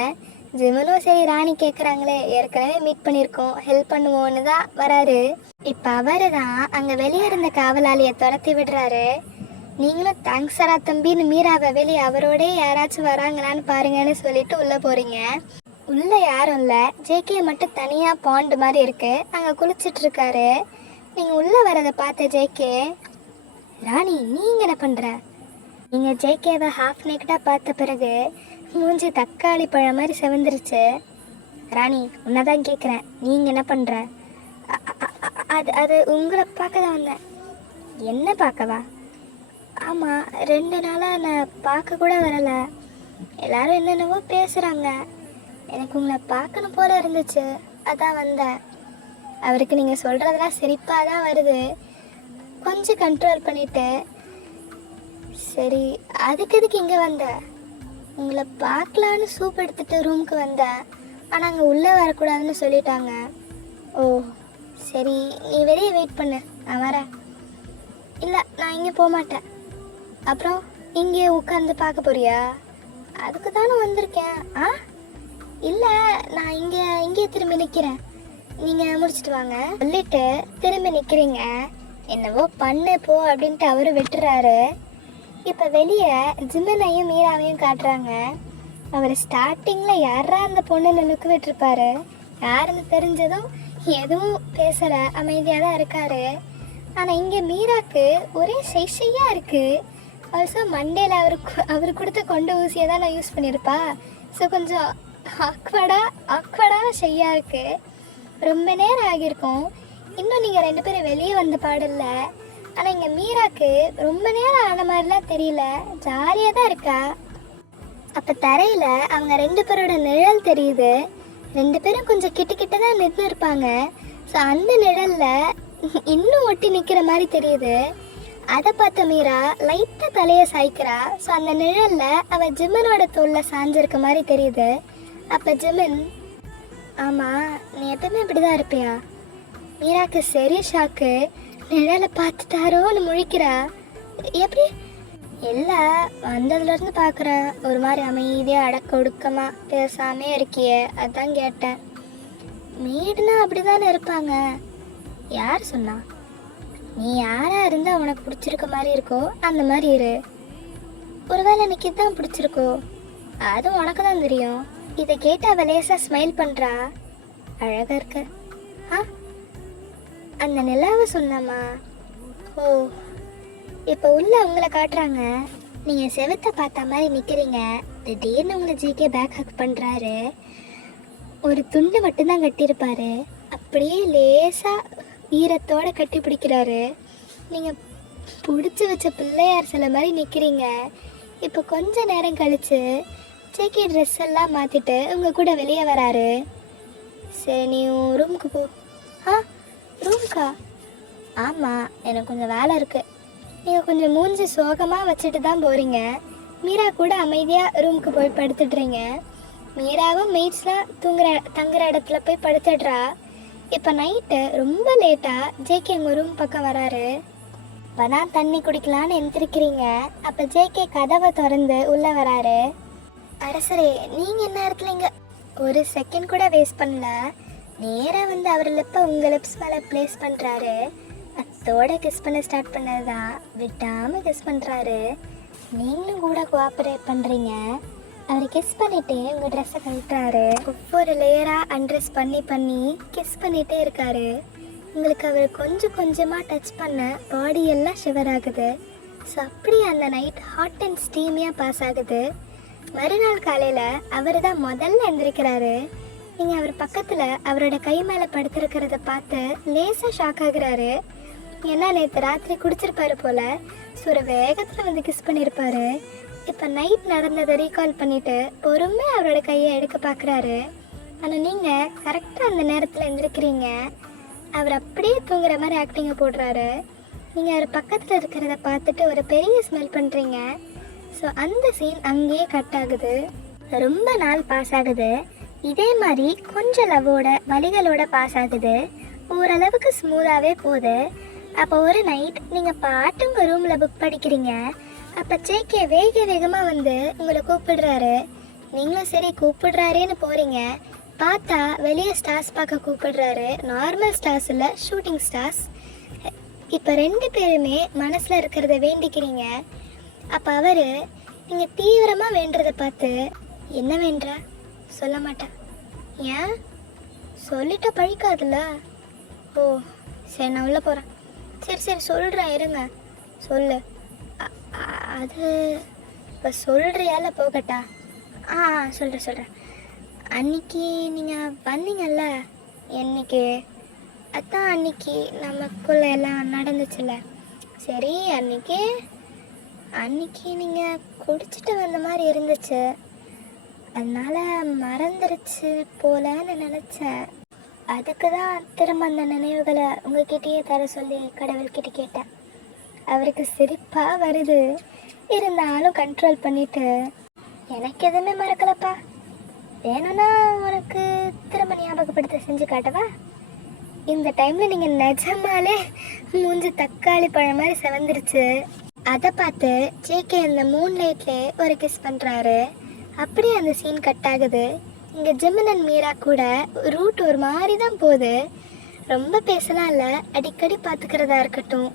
ஜிமனும் சரி, ராணி கேட்குறாங்களே, ஏற்கனவே மீட் பண்ணியிருக்கோம், ஹெல்ப் பண்ணுவோன்னு தான் வராரு. இப்போ அவர் தான் அங்கே வெளியே இருந்த காவலாளியை துரத்தி விடுறாரு. நீங்களும் தேங்க்ஸரா தம்பின்னு மீராவை வெளியே அவரோடே யாராச்சும் வராங்களான்னு பாருங்கன்னு சொல்லிட்டு உள்ளே போகிறீங்க. உள்ளே யாரும் இல்லை, ஜேகே மட்டும் தனியாக பாண்டு மாதிரி இருக்குது, அங்கே குளிச்சிட்ருக்காரு. நீங்கள் உள்ளே வரதை பார்த்த ஜேகே, ராணி நீங்கள் என்ன பண்ணுற? நீங்கள் ஜேகேவை ஹாஃப் நேக்கடாக பார்த்த பிறகு மூஞ்சி தக்காளி பழம் மாதிரி செவந்துருச்சு. ராணி, உன்னை தான் கேட்குறேன், நீங்கள் என்ன பண்ணுற? அது உங்களை பார்க்க தான் வந்தேன். என்ன பார்க்கவா? ஆமாம், 2 நாளாக நான் பார்க்க கூட வரலை. எல்லாரும் என்னென்னவோ பேசுகிறாங்க. எனக்கு உங்களை பார்க்கணும் போல இருந்துச்சு, அதான் வந்தேன். அவருக்கு நீங்கள் சொல்கிறதெல்லாம் சிரிப்பாக தான் வருது. கொஞ்சம் கண்ட்ரோல் பண்ணிவிட்டு, சரி அதுக்கு எதுக்கு இங்கே வந்த? உங்களை பார்க்கலான்னு சூப் எடுத்துகிட்டு ரூமுக்கு வந்தேன். ஆனால் அங்கே உள்ளே வரக்கூடாதுன்னு சொல்லிட்டாங்க. ஓ சரி, நீ வெளியே வெயிட் பண்ணு, நான் வரேன். இல்லை, நான் இங்கே போக மாட்டேன். அப்புறம் இங்கே உட்காந்து பார்க்க போறியா? அதுக்கு தானே வந்திருக்கேன். இல்லை, நான் இங்கே திரும்பி நிற்கிறேன், நீங்கள் முடிச்சுட்டு வாங்க சொல்லிட்டு திரும்பி நிற்கிறீங்க. என்னவோ பண்ணு போ அப்படின்ட்டு அவரும் விட்டுறாரு. இப்போ வெளியே ஜிம்மனையும் மீராவையும் காட்டுறாங்க. அவர் ஸ்டார்டிங்கில் யாரா அந்த பொண்ணு நுணுக்கு விட்டுருப்பாரு. யாருன்னு தெரிஞ்சதும் எதுவும் பேசலை, அமைதியாக தான் இருக்காரு. ஆனால் இங்கே மீராக்கு ஒரே ஷையாக இருக்குது. ஆல்சோ மண்டேல அவர் கொடுத்த கொண்ட ஊசியை தான் நான் யூஸ் பண்ணியிருப்பா. ஸோ கொஞ்சம் ஆக்வர்டாக ஷையாக இருக்குது. ரொம்ப நேரம் ஆகியிருக்கும். இன்னும் நீங்கள் 2 பேரும் வெளியே வந்த பாடல. ஆனால் இங்கே மீராக்கு ரொம்ப நேரம் ஆன மாதிரிலாம் தெரியல, ஜாலியாக தான் இருக்கா. அப்போ தரையில் அவங்க 2 பேரோட நிழல் தெரியுது. 2 பேரும் கொஞ்சம் கிட்ட தான் நின்று இருப்பாங்க. ஸோ அந்த நிழலில் இன்னும் ஒட்டி நிற்கிற மாதிரி தெரியுது. அதை பார்த்த மீரா லைட்டாக தலையை சாய்க்கிறா. ஸோ அந்த நிழலில் அவள் ஜிம்மனோட தோளில் சாஞ்சிருக்க மாதிரி தெரியுது. அப்போ ஜிம்மன், ஆமாம் நீ எப்பவுமே இப்படி தான் இருப்பியா? மீராக்கு சரி ஷாக்கு. நிழலை பார்த்துட்டாரோன்னு முழிக்கிறா. எப்படி? இல்லை, வந்ததுலேருந்து பார்க்குறேன் ஒரு மாதிரி அமைதியாக அடக்க ஒடுக்கமாக பேசாமே இருக்கியே, அதான் கேட்டேன். மேடுனா அப்படி தானே இருப்பாங்க. யார் சொன்னா? நீ யாராக இருந்தால் உனக்கு பிடிச்சிருக்க மாதிரி இருக்கோ அந்த மாதிரி இரு. ஒருவேளை எனக்கு இதுதான் பிடிச்சிருக்கோ, அதுவும் உனக்கு தான் தெரியும். இதை கேட்டு அவள் லேசாக ஸ்மைல் பண்ணுறா. அழகாக இருக்க. ஆ, அந்த நிலாவை சொன்னாமா? ஓ, இப்போ உள்ள உங்களை காட்டுறாங்க. நீங்கள் செவத்தை பார்த்த மாதிரி நிற்கிறீங்க. திடீர்னு உங்களை ஜிகே பேக் ஹக் பண்ணுறாரு. ஒரு துண்டு மட்டும்தான் கட்டியிருப்பாரு, அப்படியே லேசாக ஈரத்தோடு கட்டி பிடிக்கிறாரு. நீங்கள் பிடிச்சி வச்ச பிள்ளையார் சில மாதிரி நிற்கிறீங்க. இப்போ கொஞ்ச நேரம் கழித்து ஜேகே ட்ரெஸ் எல்லாம் மாற்றிட்டு உங்கள் கூட வெளியே வராரு. சரி, நீ ரூமுக்கு போ. ஆ, ரூம்க்கா? ஆமாம், எனக்கு கொஞ்சம் வேலை இருக்குது. நீங்கள் கொஞ்சம் மூஞ்சி சோகமாக வச்சுட்டு தான் போகிறீங்க. மீரா கூட அமைதியாக ரூமுக்கு போய் படுத்துடுறீங்க. மீராவும் மெய்ட்ஸ்லாம் தங்குற இடத்துல போய் படுத்துடுறா. இப்போ நைட்டு ரொம்ப லேட்டாக ஜேகே உங்கள் ரூம் பக்கம் வராரு. இப்போ நான் தண்ணி குடிக்கலான்னு எந்திரிக்கிறீங்க. அப்போ ஜேகே கதவை திறந்து உள்ளே வராரு. அரசரே, நீங்கள் என்ன இடத்துல இங்கே? ஒரு செகண்ட் கூட வேஸ்ட் பண்ணல. நேராக வந்து அவர் லிப்பை உங்கள் லிப்ஸ் மேலே ப்ளேஸ் பண்ணுறாரு. அத்தோட கிஸ் பண்ண ஸ்டார்ட் பண்ணது தான், விட்டாமல் கிஸ் பண்ணுறாரு. நீங்களும் கூட கோஆப்ரேட் பண்ணுறீங்க. அவர் கிஸ் பண்ணிவிட்டு உங்கள் ட்ரெஸ்ஸை கழட்டுறாரு. ஒவ்வொரு லேயராக அண்ட்ரெஸ் பண்ணி கிஸ் பண்ணிகிட்டே இருக்காரு. உங்களுக்கு அவர் கொஞ்சம் கொஞ்சமாக டச் பண்ண பாடி எல்லாம் ஷிவர் ஆகுது. ஸோ அப்படியே அந்த நைட் ஹாட் அண்ட் ஸ்டீமியாக பாஸ் ஆகுது. மறுநாள் காலையில் அவர் தான் முதல்ல எந்திரிக்கிறாரு. நீங்கள் அவர் பக்கத்தில் அவரோட கை மேலே படுத்திருக்கிறத பார்த்து லேசாக ஷாக் ஆகுறாரு. ஏன்னா நேற்று ராத்திரி குடிச்சிருப்பாரு போல். ஸோ ஒரு வேகத்தில் வந்து கிஸ் பண்ணியிருப்பாரு. இப்போ நைட் நடந்ததை ரீகால் பண்ணிவிட்டு பொறுமையாக அவரோட கையை எடுக்க பார்க்குறாரு. ஆனால் நீங்கள் கரெக்டாக அந்த நேரத்தில் எந்திரிக்கிறீங்க. அவர் அப்படியே தூங்குற மாதிரி ஆக்டிங்கை போடுறாரு. நீங்கள் அவர் பக்கத்தில் இருக்கிறத பார்த்துட்டு ஒரு பெரிய ஸ்மெல் பண்ணுறீங்க. ஸோ அந்த சீன் அங்கேயே கட் ஆகுது. ரொம்ப நாள் பாஸ் ஆகுது. இதே மாதிரி கொஞ்சம் லவ்வோட வலிகளோட பாஸ் ஆகுது. ஓரளவுக்கு ஸ்மூத்தாகவே போகுது. அப்போ ஒரு நைட் நீங்கள் பாட்டு உங்கள் ரூமில் புக் படிக்கிறீங்க. அப்போ ஜேகே வேகமாக வந்து உங்களை கூப்பிடுறாரு. நீங்களும் சரி கூப்பிடுறாருன்னு போகிறீங்க. பார்த்தா வெளியே ஸ்டார்ஸ் பார்க்க கூப்பிடுறாரு. நார்மல் ஸ்டார்ஸ் இல்லை, ஷூட்டிங் ஸ்டார்ஸ். இப்போ ரெண்டு பேருமே மனசில் இருக்கிறத வேண்டிக்கிறீங்க. அப்போ அவர் நீங்கள் தீவிரமாக வேண்டுறதை பார்த்து, என்ன வேண்ட? சொல்ல மாட்டேன். ஏன்? சொல்லிட்ட பழிக்காதுல்ல. ஓ சரி, நான் உள்ளே போகிறேன். சரி சொல்கிறேன், இருங்க. சொல்லு. அது இப்போ சொல்கிறியால போகட்டா? சொல்கிறேன். அன்னைக்கு நீங்கள் வந்தீங்கல்ல, என்னைக்கு? அதான் அன்னைக்கு நமக்குள்ள எல்லாம் நடந்துச்சுல்ல. சரி, அன்னைக்கு நீங்கள் குடிச்சிட்டு வந்த மாதிரி இருந்துச்சு, அதனால் மறந்துருச்சு போலன்னு நினச்சேன். அதுக்கு தான் திரும்ப அந்த நினைவுகளை உங்ககிட்டயே தர சொல்லி கடவுள்கிட்ட கேட்டேன். அவருக்கு சிரிப்பாக வருது, இருந்தாலும் கண்ட்ரோல் பண்ணிவிட்டு, எனக்கு எதுவுமே மறக்கலப்பா, வேணும்னா உனக்கு திரும்ப ஞாபகப்படுத்த செஞ்சு காட்டவா? இந்த டைமில் நீங்கள் நிஜமாலே மூஞ்சி தக்காளி பழம் மாதிரி செவந்துருச்சு. அதை பார்த்து ஜேகே அந்த மூன் லைட்லேயே ஒரு கிஸ் பண்ணுறாரு. அப்படியே அந்த சீன் கட் ஆகுது. இங்கே ஜிமின் அண்ட் மீரா கூட ரூட் ஒரு மாதிரி தான் போகுது. ரொம்ப பேசலாம் இல்லை, அடிக்கடி பார்த்துக்கிறதா இருக்கட்டும்,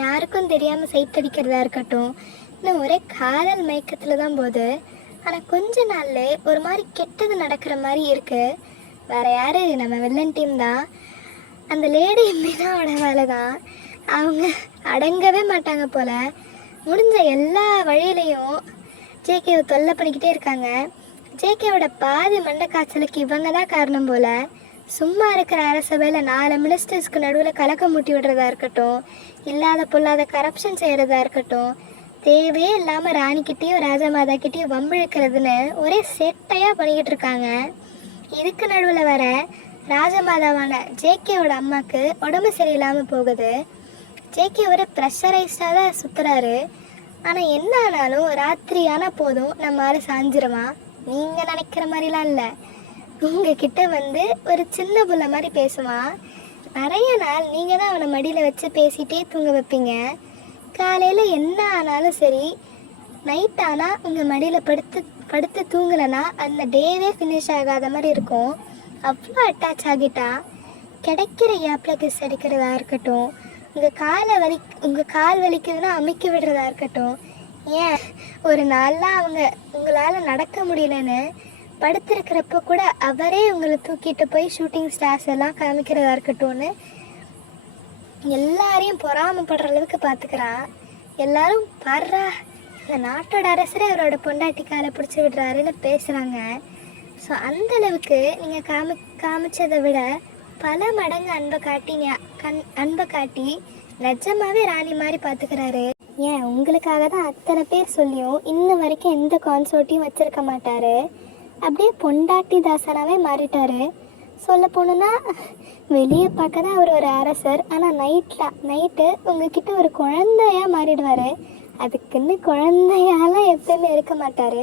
யாருக்கும் தெரியாமல் சைட் அடிக்கிறதா இருக்கட்டும், இன்னும் ஒரே காதல் மயக்கத்தில் தான் போகுது. ஆனால் கொஞ்ச நாளில் ஒரு மாதிரி கெட்டது நடக்கிற மாதிரி இருக்குது. வேறு யார்? நம்ம வில்லன் டீம் தான். அந்த லேடி மீனாவோட வேலை தான். அவங்க அடங்கவே மாட்டாங்க போல். முடிஞ்ச எல்லா வழியிலையும் ஜேகேவை தொல்லை பண்ணிக்கிட்டே இருக்காங்க. ஜேகேவோட பாதி மண்டக்காய்ச்சலுக்கு இவங்க தான் காரணம் போல். சும்மா இருக்கிற அரசபையில் 4 மினிஸ்டர்ஸ்க்கு நடுவில் கலக்கம் மூட்டி விடுறதா இருக்கட்டும், இல்லாத பொல்லாத கரப்ஷன் செய்கிறதா இருக்கட்டும், தேவையே இல்லாமல் ராணிக்கிட்டேயும் ராஜமாதாக்கிட்டேயும் வம்பிழுக்கிறதுன்னு ஒரே செட்டையாக பண்ணிக்கிட்டு இருக்காங்க. இதுக்கு நடுவில் வர ராஜமாதாவான ஜேகேவோட அம்மாவுக்கு உடம்பு சரியில்லாமல் போகுது. ஜேகே ஒரு ப்ரெஷரைஸ்டாக தான் சுற்றுறாரு. ஆனால் என்ன ஆனாலும் ராத்திரி ஆனால் போதும் நம்ம ஆள் சாஞ்சிருவான். நீங்கள் நினைக்கிற மாதிரிலாம் இல்லை. உங்ககிட்ட வந்து ஒரு சின்ன புள்ள மாதிரி பேசுவான். நிறைய நாள் நீங்கள் தான் அவனை மடியில் வச்சு பேசிகிட்டே தூங்க வைப்பீங்க. காலையில் என்ன ஆனாலும் சரி, நைட் ஆனால் உங்கள் மடியில் படுத்து தூங்கலைன்னா அந்த டேவே ஃபினிஷ் ஆகாத மாதிரி இருக்கும். அவ்வளோ அட்டாச் ஆகிட்டா. கிடைக்கிற கேப்பில் கிஸ் அடிக்கிறதா இருக்கட்டும், உங்கள் கால் வலிக்குதுன்னா அமுக்கி விடுறதா இருக்கட்டும், ஏன் ஒரு நாள்லாம் உங்களால் நடக்க முடியலன்னு படுத்திருக்கிறப்ப கூட அவரே உங்களை தூக்கிட்டு போய் ஷூட்டிங் ஸ்டார்ஸ் எல்லாம் காமிக்கிறதா இருக்கட்டும்னு எல்லாரையும் பொறாமப்படுற அளவுக்கு பார்த்துக்கிறான். எல்லாரும் பாடுறா, இந்த நாட்டோட அரசரே அவரோட பொண்டாட்டி காலை பிடிச்சி விடுறாருன்னு பேசுகிறாங்க. ஸோ அந்தளவுக்கு நீங்கள் காமிச்சதை விட பல மடங்கு அன்பை காட்டி நிஜமாவே ராணி மாதிரி பார்த்துக்கிறாரு. ஏன் உங்களுக்காக தான் அத்தனை பேர் சொல்லியும் இன்ன வரைக்கும் எந்த கான்சர்ட்டையும் வச்சுருக்க மாட்டார். அப்படியே பொண்டாட்டி தாசனாகவே மாறிட்டார். சொல்ல போனோன்னா வெளியே பார்க்க தான் அவர் ஒரு அரசர், ஆனால் நைட்டு உங்ககிட்ட ஒரு குழந்தையாக மாறிடுவார். அதுக்குன்னு குழந்தையாலாம் எப்பயுமே இருக்க மாட்டார்.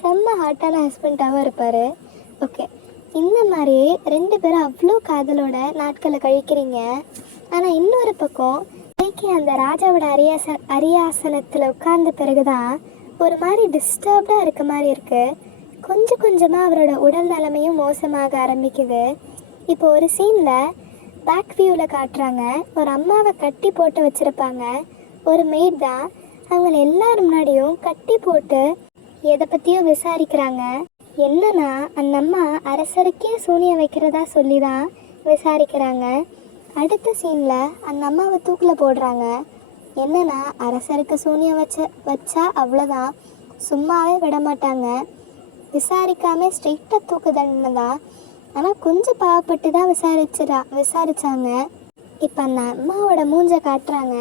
செம்ம ஹாட்டான ஹஸ்பண்டாகவும் இருப்பார். ஓகே, இந்த மாதிரி 2 பேரும் அவ்வளோ காதலோட நாட்களை கழிக்கிறீங்க. ஆனால் இன்னொரு பக்கம் அந்த ராஜாவோட அரியாசனத்தில் உட்கார்ந்த பிறகுதான் ஒரு மாதிரி டிஸ்டர்ப்டாக இருக்க மாதிரி இருக்குது. கொஞ்சம் கொஞ்சமாக அவரோட உடல் நிலைமையும் மோசமாக ஆரம்பிக்குது. இப்போ ஒரு சீனில் பேக் வியூவில் காட்டுறாங்க, ஒரு அம்மாவை கட்டி போட்டு வச்சுருப்பாங்க. ஒரு மெய்ட் தான் அவங்கள எல்லாரும் முன்னாடியும் கட்டி போட்டு எதை பற்றியோ விசாரிக்கிறாங்க. என்னன்னா அந்த அம்மா அரசருக்கே சூனியம் வைக்கிறதா சொல்லி தான் விசாரிக்கிறாங்க. அடுத்த சீனில் அந்த அம்மாவை தூக்கில் போடுறாங்க. என்னன்னா அரசருக்கு சூனியம் வச்சா அவ்வளோதான், சும்மாவே விட மாட்டாங்க. விசாரிக்காமல் ஸ்ட்ரெயிட்டாக தூக்கு தண்டனை தான். ஆனால் கொஞ்சம் பாவப்பட்டு தான் விசாரித்தாங்க. இப்போ அந்த அம்மாவோட மூஞ்சை காட்டுறாங்க.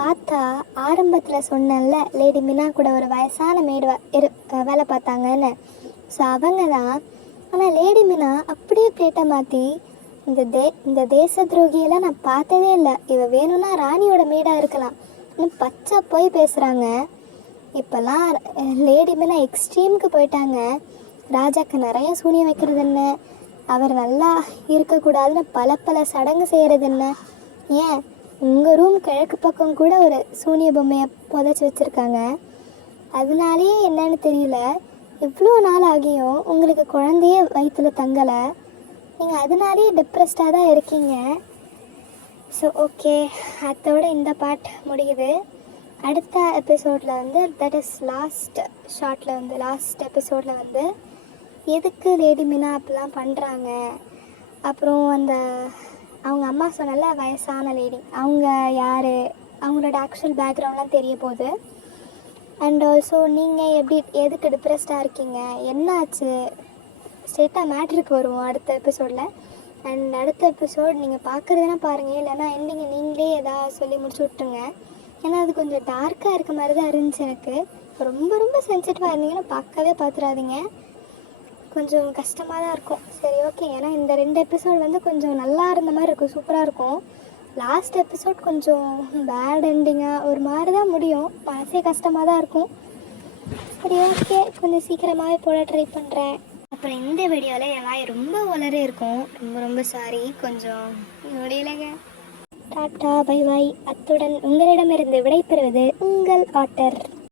பார்த்தா ஆரம்பத்தில் சொன்னேன்ல, லேடி மீனா கூட ஒரு வயசான மேடு வேலை பார்த்தாங்கன்னு. ஸோ அவங்க தான். ஆனால் லேடி மீனா அப்படியே பிளேட்டை மாற்றி இந்த தேச துரோகியெல்லாம் நான் பார்த்ததே இல்லை, இவ வேணும்னா ராணியோட மேடாக இருக்கலாம் இன்னும் பச்சை போய் பேசுகிறாங்க. இப்போல்லாம் லேடி மீனா எக்ஸ்ட்ரீமுக்கு போயிட்டாங்க. ராஜாக்கு நிறைய சூனியம் வைக்கிறது என்ன, அவர் நல்லா இருக்கக்கூடாதுன்னு பல சடங்கு செய்கிறது என்ன. ஏன் உங்கள் ரூம் கிழக்கு பக்கம் கூட ஒரு சூனிய பொம்மையை புதைச்சி வச்சுருக்காங்க. அதனாலேயே என்னன்னு தெரியல, இவ்வளோ நாள் ஆகியும் உங்களுக்கு குழந்தையே வயிற்றில் தங்கலை. நீங்கள் அதனாலேயே டிப்ரெஸ்டாக தான் இருக்கீங்க. ஸோ ஓகே, அதோட இந்த பார்ட் முடியுது. அடுத்த எபிசோடில் வந்து தட் இஸ் லாஸ்ட் எபிசோடில் வந்து எதுக்கு லேடி மீனா அப்படிலாம் பண்ணுறாங்க, அப்புறம் அவங்க அம்மா சொன்னால வயசான லேடி அவங்க யார், அவங்களோட ஆக்சுவல் பேக்ரவுண்ட்லாம் தெரிய போகுது. அண்ட் ஆல்சோ நீங்கள் எதுக்கு டிப்ரெஸ்டாக இருக்கீங்க, என்ன ஆச்சு, ஸ்ட்ரெயிட்டாக மேட்ருக்கு வருவோம் அடுத்த எபிசோடில். அண்ட் அடுத்த எபிசோட் நீங்கள் பார்க்குறதுனா பாருங்கள், இல்லைன்னா எண்டிங்க நீங்களே எதாவது சொல்லி முடிச்சு விட்டுருங்க. ஏன்னா அது கொஞ்சம் டார்க்காக இருக்க மாதிரி தான் இருந்துச்சு எனக்கு. ரொம்ப சென்சிட்டிவாக இருந்தீங்கன்னா பார்த்துடாதீங்க, கொஞ்சம் கஷ்டமாக தான் இருக்கும். சரி ஓகே, ஏன்னா இந்த 2 எபிசோட் வந்து கொஞ்சம் நல்லா இருந்த மாதிரி இருக்கும், சூப்பராக இருக்கும். லாஸ்ட் எபிசோட் கொஞ்சம் பேட் எண்டிங்காக ஒரு மாதிரி தான் முடியும், மனசே கஷ்டமாக தான் இருக்கும். சரி ஓகே, கொஞ்சம் சீக்கிரமாகவே போட ட்ரை பண்ணுறேன். அப்புறம் இந்த வீடியோவில் என் வாய் ரொம்ப உளறே இருக்கும், ரொம்ப சாரி, கொஞ்சம் முடியலைங்க. Tata bye bye. அத்துடன் உங்களிடமிருந்து விடைபெறுவது உங்கள் ஆட்டர்.